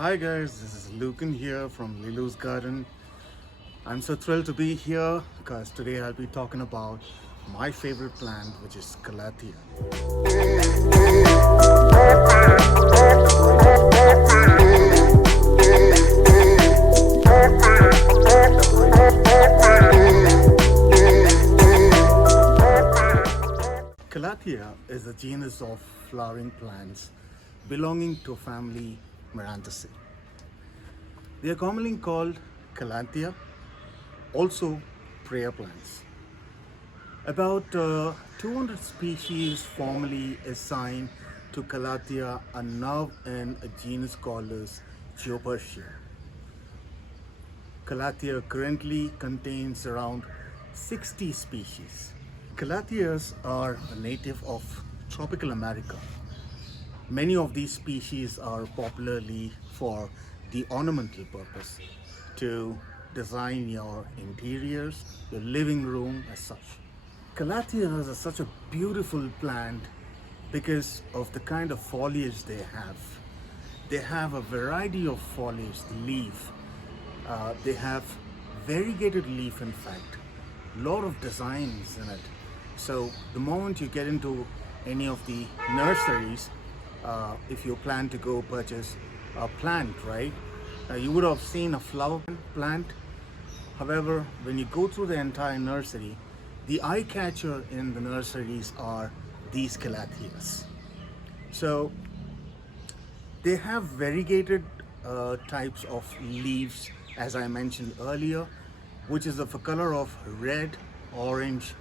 Hi guys, this is Lucan here from Lilu's Garden. I'm so thrilled to be here because today I'll be talking about my favorite plant, which is Calathea. Calathea is a genus of flowering plants belonging to family Marantaceae. They are commonly called Calathea, also prayer plants. About 200 species formally assigned to Calathea are now in a genus called as Geopertia. Calathea currently contains around 60 species. Calatheas are a native of tropical America. Many of these species are popularly for the ornamental purpose, to design your interiors, your living room as such. Calatheas are such a beautiful plant because of the kind of foliage they have. They have a variety of foliage, leaf. They have variegated leaf, in fact, lot of designs in it. So the moment you get into any of the nurseries, if you plan to go purchase a plant, right, you would have seen a flower plant. However, when you go through the entire nursery, the eye catcher in the nurseries are these Calatheas. So they have variegated types of leaves, as I mentioned earlier, which is of a color of red, orange,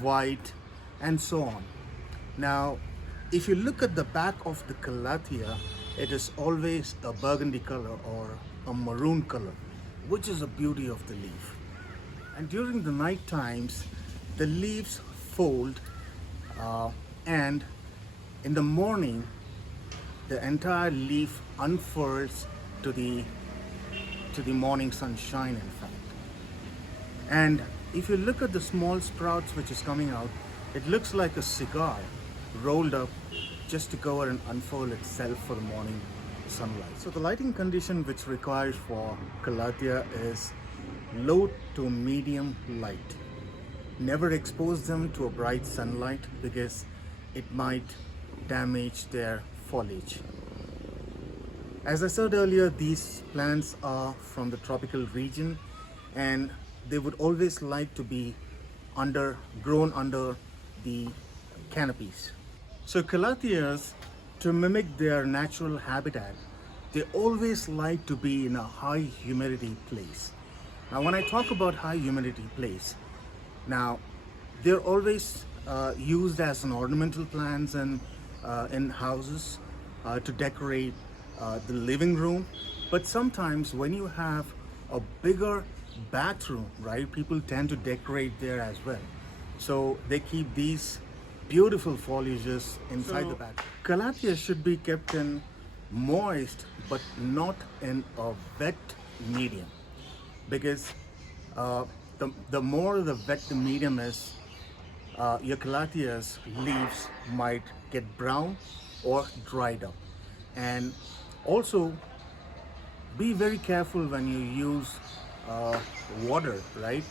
white, and so on. Now, if you look at the back of the Calathea, it is always a burgundy color or a maroon color, which is the beauty of the leaf. And during the night times, the leaves fold, and in the morning, the entire leaf unfurls to the morning sunshine, in fact. And if you look at the small sprouts which is coming out, it looks like a cigar rolled up just to go and unfold itself for the morning sunlight. So the lighting condition which requires for Calathea is low to medium light. Never expose them to a bright sunlight because it might damage their foliage. As I said earlier, these plants are from the tropical region and they would always like to be grown under the canopies. So Calatheas, to mimic their natural habitat, they always like to be in a high humidity place. Now when I talk about high humidity place, now they're always used as an ornamental plants and in houses to decorate the living room. But sometimes when you have a bigger bathroom, right, people tend to decorate there as well. So they keep these beautiful foliages inside the bathroom. Calathea should be kept in moist but not in a wet medium, because the more the wet the medium is, your Calathea's leaves might get brown or dried up. And also be very careful when you use water, right?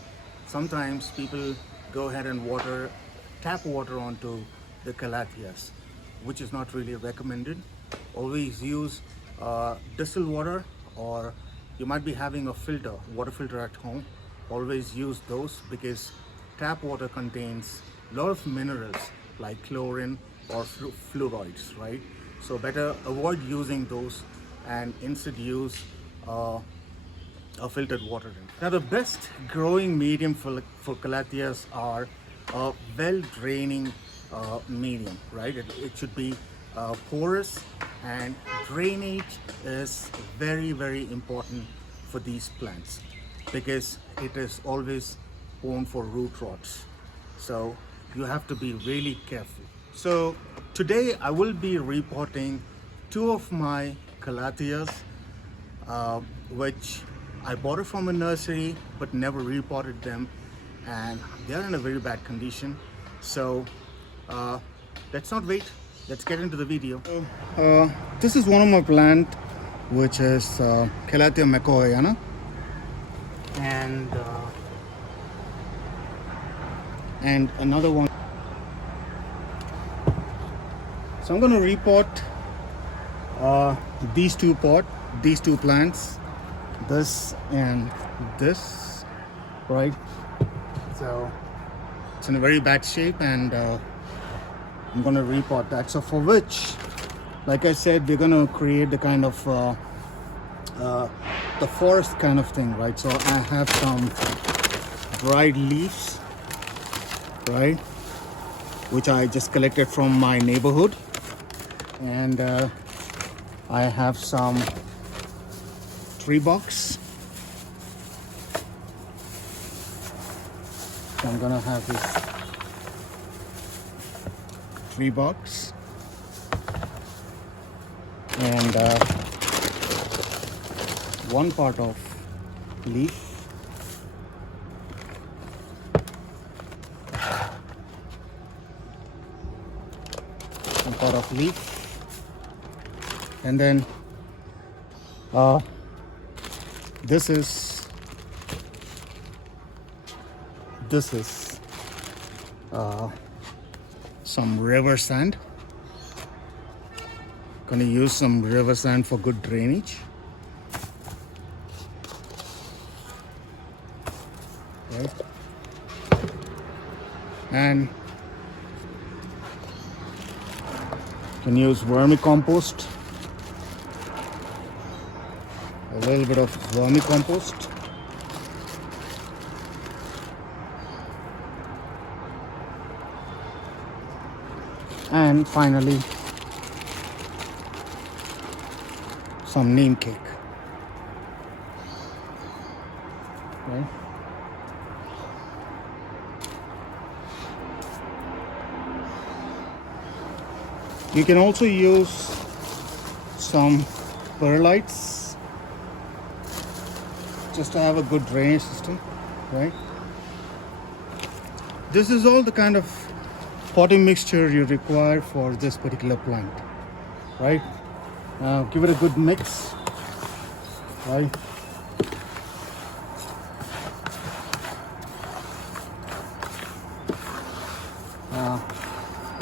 Sometimes people go ahead and tap water onto the Calatheas, which is not really recommended. Always use distilled water, or you might be having a water filter at home. Always use those because tap water contains a lot of minerals like chlorine or fluorides, right? So better avoid using those and instead use a filtered water. Now the best growing medium for Calatheas are a well-draining medium, right? It should be porous, and drainage is very, very important for these plants because it is always prone for root rots. So you have to be really careful. So today I will be repotting two of my Calatheas, which I bought it from a nursery but never repotted them, and they're in a very bad condition. So let's not wait, let's get into the video. This is one of my plants which is Calathea McCoyana, and another one. So I'm going to repot these two plants, this and this, right? So it's in a very bad shape, and I'm going to repot that. So for which, like I said, we're going to create the kind of the forest kind of thing, right? So I have some dried leaves, right, which I just collected from my neighborhood, and I have some tree box. So I'm gonna have this tree box, and one part of leaf, and then this is some river sand. Gonna use some river sand for good drainage, right? And can use vermicompost, a little bit of vermicompost, and finally some neem cake, right? You can also use some perlites just to have a good drainage system, right? This is all the kind of potting mixture you require for this particular plant, right? Give it a good mix, right?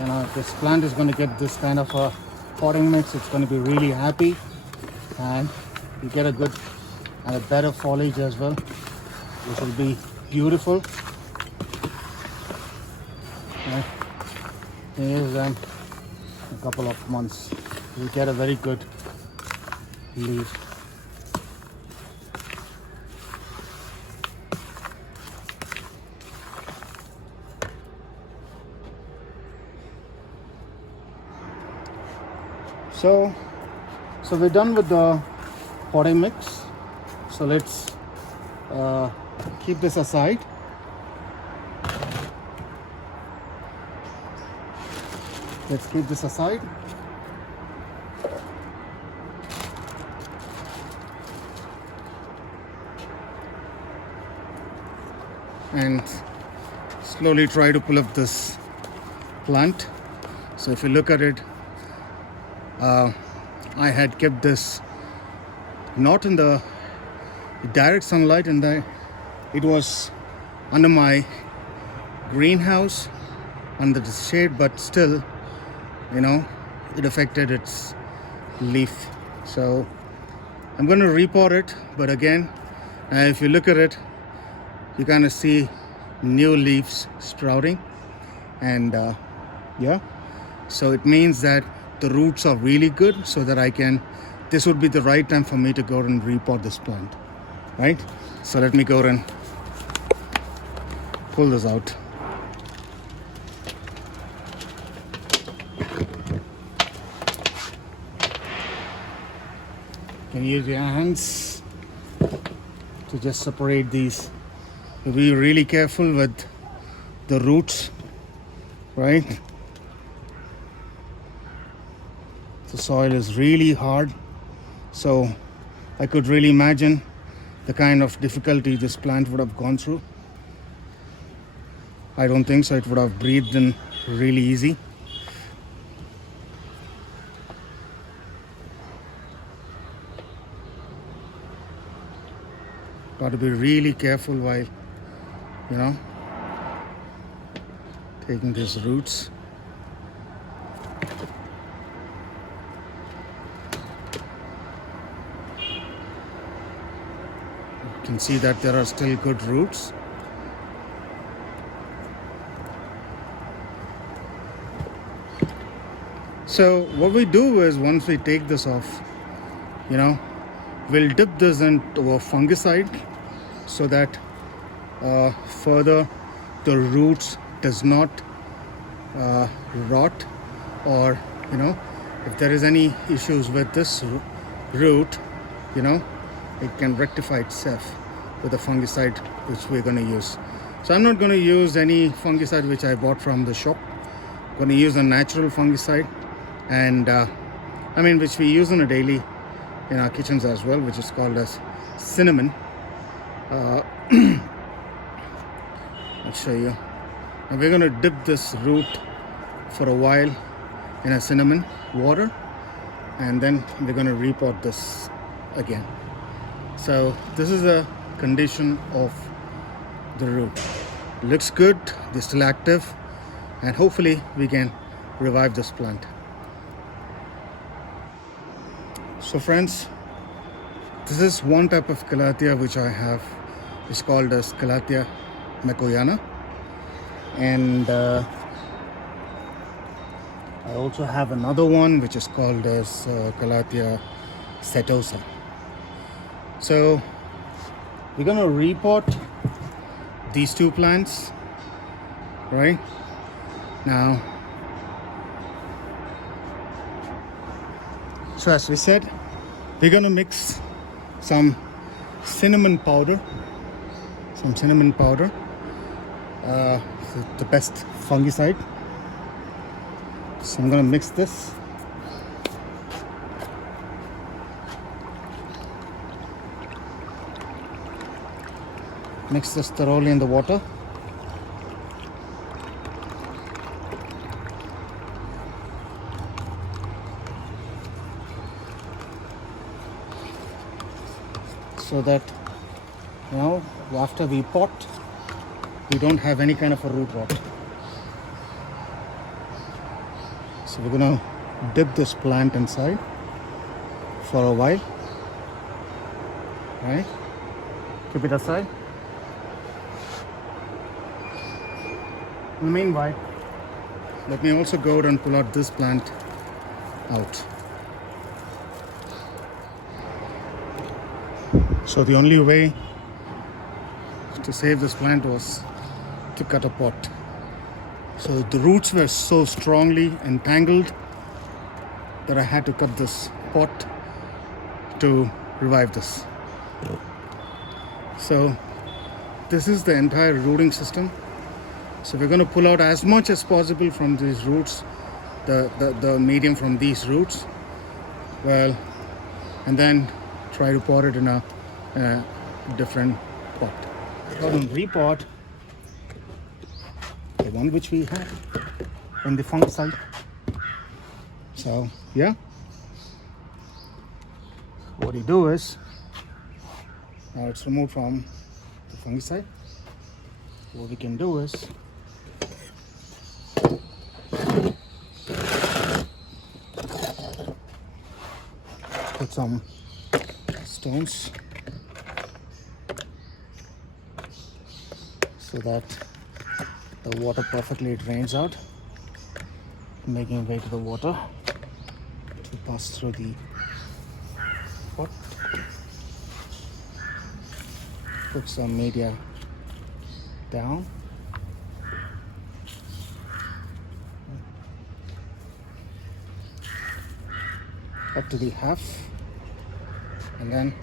If this plant is going to get this kind of a potting mix, it's going to be really happy, and you get a good and a better foliage as well, which will be beautiful. Use them a couple of months, you get a very good leaf. So we're done with the potting mix. So let's keep this aside. Let's keep this aside. And slowly try to pull up this plant. So if you look at it, I had kept this not in the direct sunlight, and it was under my greenhouse under the shade, but still, it affected its leaf. So I'm going to repot it, but again, if you look at it, you kind of see new leaves sprouting, and so it means that the roots are really good, so that this would be the right time for me to go and repot this plant, right? So let me go and pull this out. You can use your hands to just separate these. Be really careful with the roots, right? The soil is really hard, so I could really imagine the kind of difficulty this plant would have gone through. I don't think so it would have breathed in really easy. got to be really careful while, taking these roots. You can see that there are still good roots. So what we do is, once we take this off, we'll dip this into a fungicide so that further the roots does not rot, or if there is any issues with this root, it can rectify itself with the fungicide which we're going to use. So I'm not going to use any fungicide which I bought from the shop. I'm going to use a natural fungicide, and which we use on a daily in our kitchens as well, which is called as cinnamon. I'll show you. And we're going to dip this root for a while in a cinnamon water, and then we're going to repot this again. So this is a condition of the root. Looks good, they're still active, and hopefully we can revive this plant. So friends, this is one type of Calathea which I have. It's called as Calathea makoyana, and I also have another one which is called as Calathea setosa. So we're going to repot these two plants right now. So as we said, we're going to mix some cinnamon powder, the best fungicide. So I'm going to mix this. Mix this thoroughly in the water. So that after we pot, we don't have any kind of a root rot. So we're going to dip this plant inside for a while. Right? Keep it aside. In the meanwhile, let me also go out and pull out this plant out. So the only way to save this plant was to cut a pot. So the roots were so strongly entangled that I had to cut this pot to revive this. So this is the entire rooting system. So we're going to pull out as much as possible from these roots, the medium from these roots, and then try to pot it in a different pot. So on repot, the one which we have in the fungicide. So yeah, what you do is, now it's removed from the fungicide. What we can do is put some stones so that the water perfectly drains out, making way to the water to pass through the pot. Put some media down. Up to the half, and then,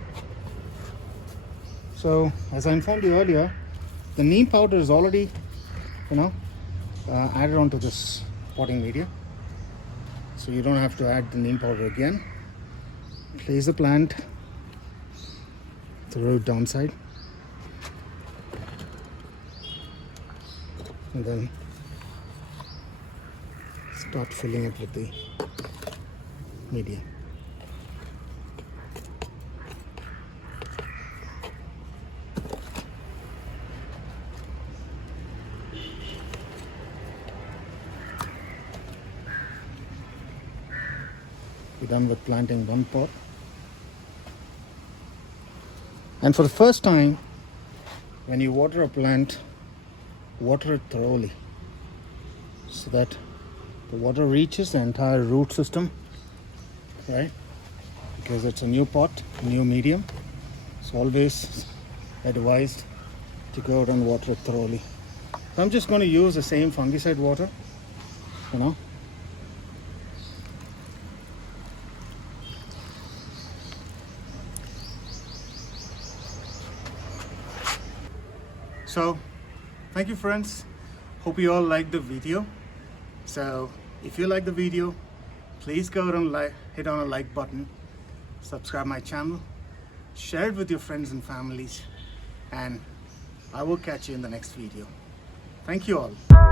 so as I informed you earlier, the neem powder is already added onto this potting media, so you don't have to add the neem powder again. Place the plant, the root downside, and then start filling it with the media. done with planting one pot. And for the first time, when you water a plant, water it thoroughly so that the water reaches the entire root system, right? Because it's a new pot, new medium. It's always advised to go out and water it thoroughly. I'm just going to use the same fungicide water, you know. So, thank you friends. Hope you all liked the video. So, if you like the video, please go ahead and hit on a like button, subscribe my channel, share it with your friends and families, and I will catch you in the next video. Thank you all.